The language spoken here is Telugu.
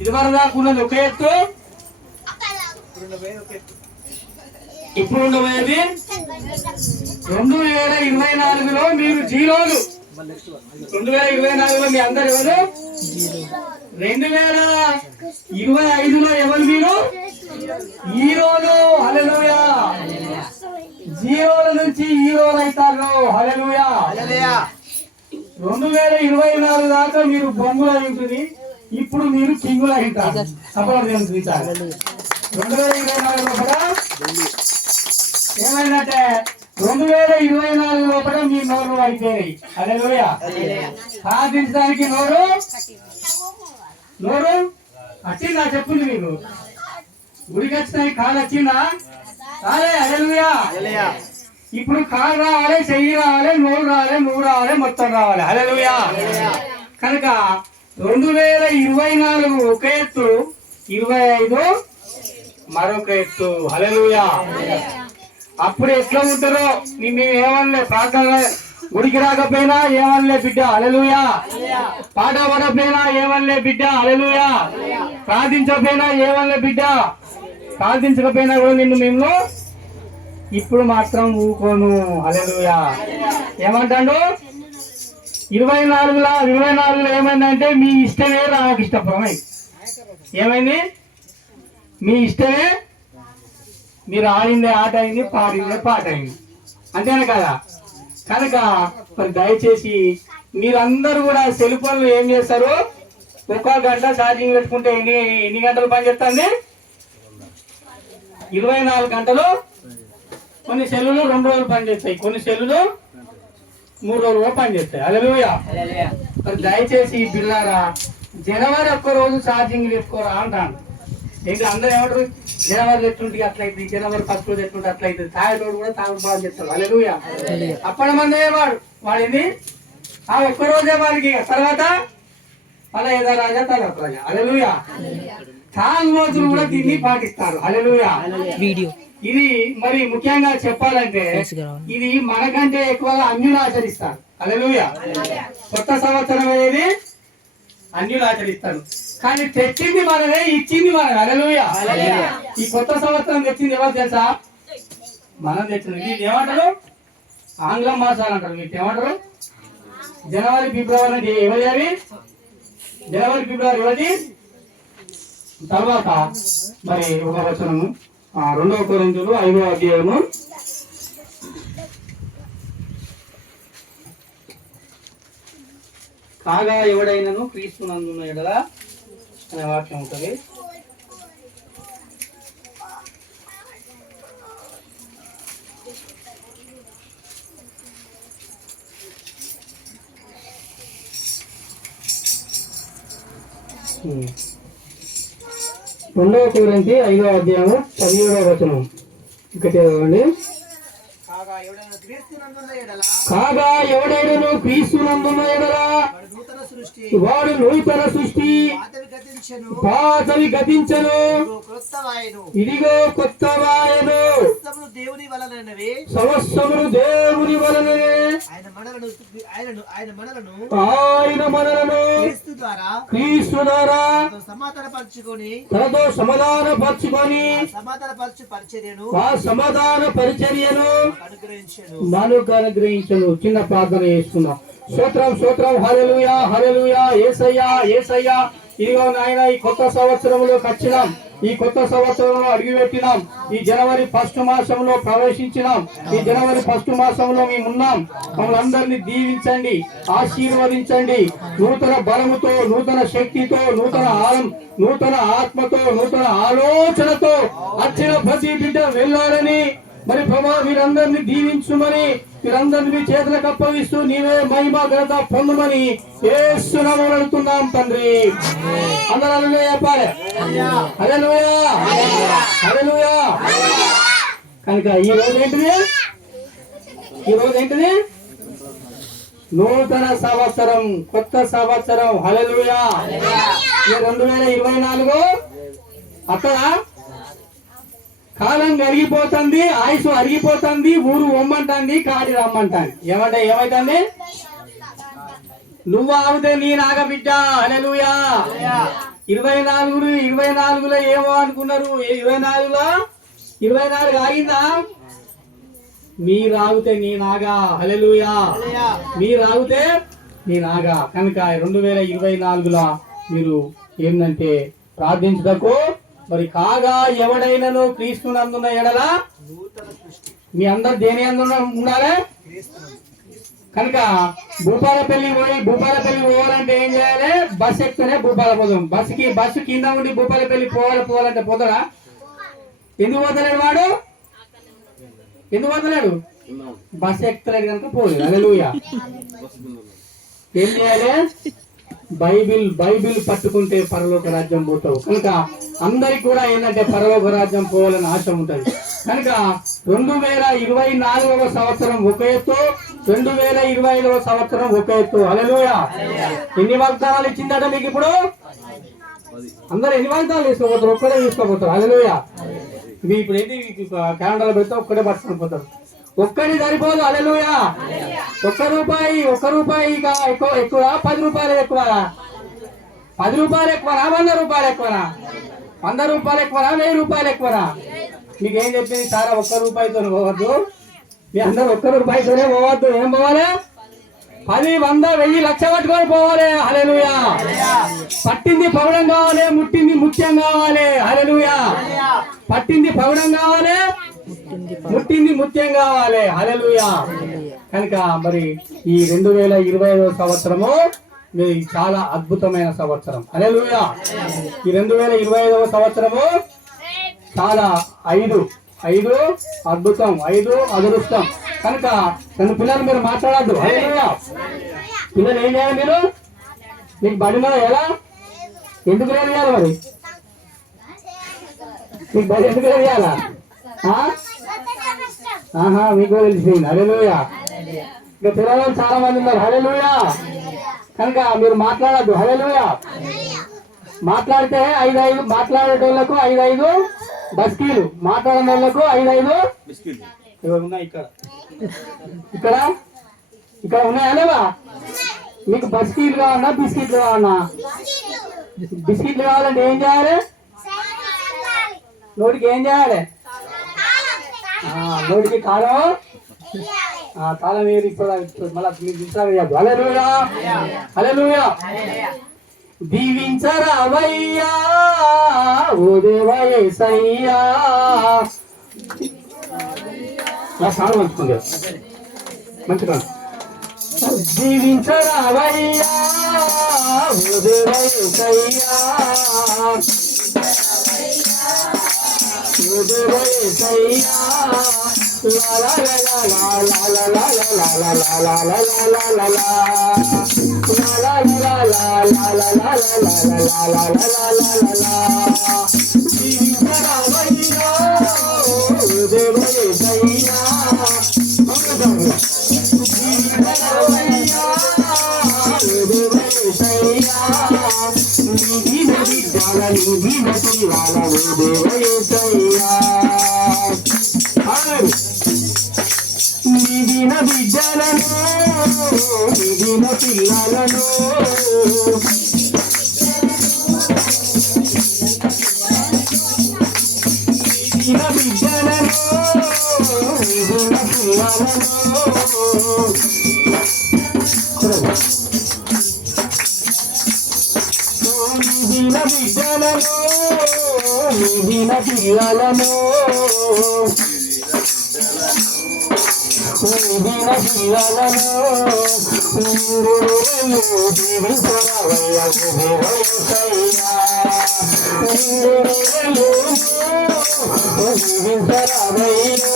ఇది వరకు దాకా ఉన్నది ఒక ఎత్తు, ఇప్పుడు ఉండబోయేది 2024లో మీరు జీరోలు. 2024లో మీ అందరు ఎవరు? 2025లో ఎవరు మీరు? హీరోలు. హల్లెలూయా. జీరోల నుంచి హీరోలు అవుతారు. హల్లెలూయా. 2024 దాకా మీరు బొంగులు ఉంటుంది, ఇప్పుడు మీరు కింగులు అవుతారు. సపోర్ట్ 2024 లోపల ఏమైందంటే 2024 లోపల మీ నోరు అయిపోయాయి. హల్లెలూయా. సాధించడానికి నోరు వచ్చిందా? చెప్పుంది మీకు. గుడికి వచ్చినాయి కాలు వచ్చిందా? కాలే. హల్లెలూయా. ఇప్పుడు కాలు రావాలి, చెయ్యి రావాలి, నోరు రావాలి, నువ్వు రావాలి, మొత్తం రావాలి. హల్లెలూయా. కనుక 2024 ఒక ఎత్తు, 25 మరొక ఎత్తు. హల్లెలూయా. అప్పుడు ఎట్లా ఉంటారో మేము ఏమనలే. ప్రార్థన గుడికి రాకపోయినా ఏమనలే బిడ్డ. హల్లెలూయా. పాట పడకపోయినా ఏమనలే బిడ్డ. హల్లెలూయా. ప్రార్థించకపోయినా ఏమనలే బిడ్డ. ప్రార్థించకపోయినా కూడా నిన్ను మేము ఇప్పుడు మాత్రం ఊకోను. హల్లెలూయా. ఏమంటాడు? 24లో ఏమైందంటే మీ ఇష్టమే రామకి ఇష్టపురమై. ఏమైంది? మీ ఇష్టమే. మీరు ఆడిందే ఆట అయింది, పాడిందే పాట అయింది. అంతేనా కదా? కనుక మరి దయచేసి మీరందరూ కూడా సెల్ ఫోన్లు ఏం చేస్తారు? ఒక్క గంట ఛార్జింగ్ పెట్టుకుంటే ఎన్ని గంటలు పని చేస్తుంది? 24 గంటలు. కొన్ని సెల్లులు 2 రోజులు పనిచేస్తాయి, కొన్ని సెల్లులు 3 రోజులు కూడా పనిచేస్తాయి. హల్లెలూయా. మరి దయచేసి పిల్లారా, జనవరి 1 రోజు ఛార్జింగ్ పెట్టుకోరా అంటాను. ఇంకా అందరూ ఏమంటారు? జనవరి ఎట్లుంటే అట్లయితే, జనవరి 1 రోజు ఎట్లుంటే అట్లయితే. తాగేటోడు కూడా తాగు బాగా చెప్తాడు. హల్లెలూయా. అప్పటి మందే వాడింది ఆ ఒక్క రోజే వారికి, తర్వాత అలా ఏదో రాజా తర్వాత రాజా. హల్లెలూయా. తాగుబోతులు కూడా దీన్ని పాటిస్తారు. హల్లెలూయా. ఇది మరి ముఖ్యంగా చెప్పాలంటే ఇది మనకంటే ఎక్కువగా అన్యులు ఆచరిస్తారు. హల్లెలూయా. కొత్త సంవత్సరం అనేది అన్యులు ఆచరిస్తారు, కానీ తెచ్చింది మనమే, ఇచ్చింది మనమే. హల్లెలూయా. ఈ కొత్త సంవత్సరం తెచ్చింది ఎవరు తెలుసా? మనం తెచ్చింది. వీళ్ళు ఏమంటారు? ఆంగ్లం మాసాలు అంటారు. వీళ్ళు ఏమంటారు? జనవరి ఫిబ్రవరి అంటే ఎవరి అవి? జనవరి ఫిబ్రవరి ఎవరి? తర్వాత మరి ఒక వచనము 2 కొరింథీయులు 5వ అధ్యాయము 'కాగా ఎవడైనను క్రీస్తునందున్న ఎడల' అనే వాక్యం ఉంటుంది. రెండవ కొరింథీ 5వ అధ్యాయము 17వ వచనం. ఇక్కడ చదవండి. కాగా ఎవడైనను క్రీస్తునందున్న ఎడల వాడు నూతన సృష్టి, పాతవి గతించెను, ఇదిగో కొత్తవాయెను. సమస్తమును దేవుని వలననే, ఆయన మనలను క్రీస్తు ద్వారా తనతో సమాధానపరచుకొని ఆ సమాధాన పరిచర్యను మనకు అనుగ్రహించను. చిన్న ప్రార్థన చేసుకుందాం. స్తోత్రం స్తోత్రం. హల్లెలూయా హల్లెలూయా. యేసయ్యా యేసయ్యా. ఇదిగో నాయన, ఈ కొత్త సంవత్సరంలోకి వచ్చినాం, ఈ కొత్త సంవత్సరంలో అడుగుపెట్టినాం, ఈ జనవరి 1 మాసంలో ప్రవేశించినాం, ఈ జనవరి 1 మాసంలో మేము ఉన్నాం. మమ్మల్ని అందరినీ దీవించండి, ఆశీర్వదించండి. నూతన బలముతో, నూతన శక్తితో, నూతన ఆత్మతో, నూతన ఆలోచనతో వచ్చిన ప్రతి బిడ్డ వెళ్ళాలని మరి ప్రభా వీరందరినీ దీవించుమని, వీరందరినీ చేతులకు అప్పగిస్తూ నీవే మహిమ ఘనత పొందుమని యేసు నామములో అడుగుతున్నాం తండ్రి. అందరూ హల్లెలూయా చెప్పాలి. హల్లెలూయా హల్లెలూయా. కనుక ఈ రోజు ఏంటిది? నూతన సంవత్సరం, కొత్త సంవత్సరం. హల్లెలూయా. 2024 అక్కడ కాలం కరిగిపోతుంది, ఆయుష్ అరిగిపోతుంది, ఊరు ఒమ్మంటుంది, కాడి రమ్మంటాను. ఏమైతుంది? నువ్వు ఆగితే నీ నాగ బిడ్డ. హల్లెలూయా. 24లో ఏమో అనుకున్నారు. 24 ఆగిందా? మీరు ఆగితే నీ నాగా. హల్లెలూయా. మీరు ఆగితే నీ నాగా. కనుక 2024లో మీరు ఏంటంటే ప్రార్థించుటకు మరి కాగా ఎవడైనాను క్రీస్తునందున్న ఎడల మీ అందరు దేని అందున ఉండాలి. కనుక భూపాలపల్లి పోవాలంటే ఏం చేయాలి? బస్ ఎక్కితేనే భూపాల పోదాం. బస్సు కింద ఉండి భూపాలపల్లి పోవాలంటే పోతాడా? ఎందుకు పోతలేడు వాడు? ఎందుకు పోతలేడు? బస్సు ఎక్కుతలేడు కనుక పోలేదు. హల్లెలూయా. ఏం చేయాలి? బైబిల్ పట్టుకుంటే పరలోక రాజ్యం పోతావు. కనుక అందరికి కూడా ఏంటంటే పరలోక రాజ్యం పోవాలని ఆశ ఉంటుంది. కనుక 2024వ సంవత్సరం ఒక ఎత్తు, 2025వ సంవత్సరం ఒక ఎత్తు. హల్లెలూయా. ఎన్ని వాగ్దానాలు ఇచ్చిందట మీకు? ఇప్పుడు అందరు ఎన్ని వాగ్దానాలు తీసుకోపోతారు? ఒక్కడే తీసుకోపోతారు. హల్లెలూయా. ఇవి ఇప్పుడు ఏంటి క్యాలెండర్లో పెడితే ఒక్కడే పట్టుకొని పోతారు. ఒక్కడి సరిపోదు. హల్లెలూయా. ఒక్క రూపాయి ఎక్కువ 10 రూపాయలు ఎక్కువ? 10 రూపాయలు ఎక్కువనా? 100 రూపాయలు ఎక్కువనా? 100 రూపాయలు ఎక్కువనా? 1000 రూపాయలు ఎక్కువనా? మీకేం చెప్పింది? సారా ఒక్క రూపాయితో పోవద్దు. మీ అందరు ఒక్క రూపాయితోనే పోవద్దు. ఏం పోవాలి? 10, 100, 1000, 1,00,000 పట్టుకొని పోవాలి. హల్లెలూయా. పట్టింది పవడం కావాలి, ముట్టింది ముత్యం కావాలి. హల్లెలూయా. పట్టింది పవడం కావాలి, ముట్టింది ముత్యం కావాలి. హల్లెలూయా. కనుక మరి ఈ 2025వ సంవత్సరము ఇది చాలా అద్భుతమైన సంవత్సరం. హల్లెలూయా. ఈ 2025వ సంవత్సరము చాలా 5 అద్భుతం, 5 అదృష్టం. కనుక నన్ను పిల్లలు మీరు మాట్లాడద్దు. హల్లెలూయా. పిల్లలు ఏం చేయాలి? మీకు బడి మీద ఎలా ఎందుకు చేయాలి? మరి మీకు బడి ఎందుకు చేయాలా? మీకు తెలిసిపోయింది. హల్లెలూయా. ఇంకా పిల్లలు చాలా మంది ఉన్నారు. హల్లెలూయా. కనుక మీరు మాట్లాడద్దు. హల్లెలూయా. మాట్లాడితే 5 మాట్లాడేటోళ్లకు 5 బస్కీలు, మాట్లాడిన వాళ్ళకు 5 ఉన్నాయి. ఇక్కడ ఉన్నాయా లేవా? మీకు బస్కీలు కావాలన్నా బిస్కెట్లు కావాలన్నా? బిస్కెట్లు కావాలంటే ఏం చేయాలి? నోటికి ఏం చేయాలి? నోటికి కాలం మీరు ఇప్పుడు మళ్ళీ వేయద్దు. హల్లెలూయా. హల్లెలూయా. దీవించరావయ్యా ఓ దేవా యేసయ్యా. సాగు మంచుకుంది మంచిగా. దీవించరావయ్యా ఓ దేవా యేసయ్యా, ఓ దేవా యేసయ్యా. లా లా లా లా లా లా లా లా లా లా లా లా లా. నిదిన బిడ్డలను, నిదిన పిల్లలను, నిదిన బిడ్డలను, నిదిన పిల్లలను, నిదిన బిడ్డలను, నిదిన పిల్లలను, నిదిన పిల్లలను దీవించరావయ్యా దేవయ్యా. దీవించరావయ్యా